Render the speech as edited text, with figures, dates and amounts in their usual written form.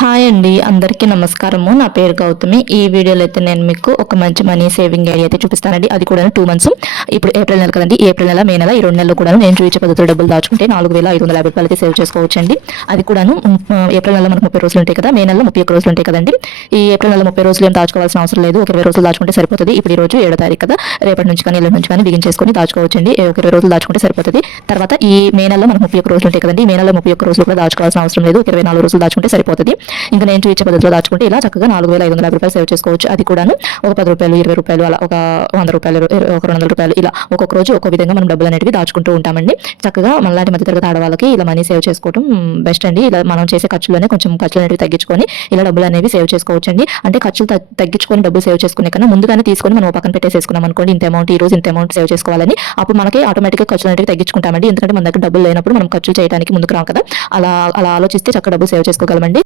Hi అండి, అందరికీ నమస్కారము. నా పేరు గౌతమి. ఈ వీడియోలో అయితే నేను మీకు ఒక మంచి మనీ సేవింగ్ ఐడియా అయితే చూపిస్తానండి. అది కూడా 2 మంత్స్. ఇప్పుడు ఏప్రిల్ నెల కదండి, ఏప్రిల్ నెల, మే నెల, ఈ 2 నెలలు కూడా నేను చూపించే పద్ధతిలో డబ్బులు దాచుకుంటే 4,550 రూపాయలు అయితే సేవ్ చేసుకోవచ్చండి. అది కూడాను ఏప్రిల్ నెలలో మనకు 30 రోజులు ఉంటాయి కదా, మే నెలలో 31 రోజులు ఉంటాయి కదండి. ఈ ఏప్రిల్ నెల 30 రోజులు ఏం దాచుకోవాల్సిన అవసరం లేదు. ఒక 20 రోజులు దాచుకుంటే సరిపోతుంది. ఇప్పుడు ఈ రోజు 7వ తారీఖు కదా, రేపటి నుంచి కానీ ఎల్లుండి నుంచి కానీ బిగించేసుకొని దాచుకోవచ్చండి. ఒక 20 రోజులు దాచుకుంటే సరిపోతుంది. తర్వాత ఈ మే నెలలో మనకు 31 రోజులు ఉంటాయి కదండి. మే నెలలో 31 రోజులు కూడా దాచుకోవాల్సిన అవసరం లేదు. 24 రోజులు దాచుకుంటే సరిపోతుంది. ఇంకా నేను చూపించే పద్ధతిలో దాచుకుంటే ఇలా చక్కగా 4,550 రూపాయలు సేవ్ చేసుకోవచ్చు. అది కూడాను ఒక 10 రూపాయలు, 20 రూపాయలు, అలా ఒక 100 రూపాయలు, ఒక 200 రూపాయలు, ఇలా ఒక్కొక్క రోజు ఒక్కో విధంగా మనం డబ్బులు అనేవి దాచుకుంటూ ఉంటామండి. చక్కగా మనలాంటి మధ్యతరగతి ఆడవాళ్ళకి ఇలా మనీ సేవ్ చేసుకోవడం బెస్ట్ అండి. ఇలా మనం చేసే ఖర్చులోనే కొంచెం ఖర్చులు అనేవి తగ్గించుకొని ఇలా డబ్బులు అనేవి సేవ్ చేసుకోవచ్చండి. అంటే ఖర్చులు తగ్గించుకొని డబ్బులు సేవ్ చేసుకునే కన్నా ముందుగానే తీసుకొని మనం పక్కన పెట్టేసేసుకున్నాం అనుకోండి, ఇంత అమౌంట్ ఈ రోజు ఇంత అమౌంట్ సేవ్ చేసుకోవాలని, అప్పుడు మనకి ఆటోమేటిక్గా ఖర్చులు అనేవి తగ్గించుకుంటామండి. ఎందుకంటే మన దగ్గర డబ్బులు లేనప్పుడు మనం ఖర్చులు చేయడానికి ముందుకు రాం కదా. అలా ఆలోచిస్తే చక్కగా డబ్బులు సేవ్ చేసుకోగలమండి.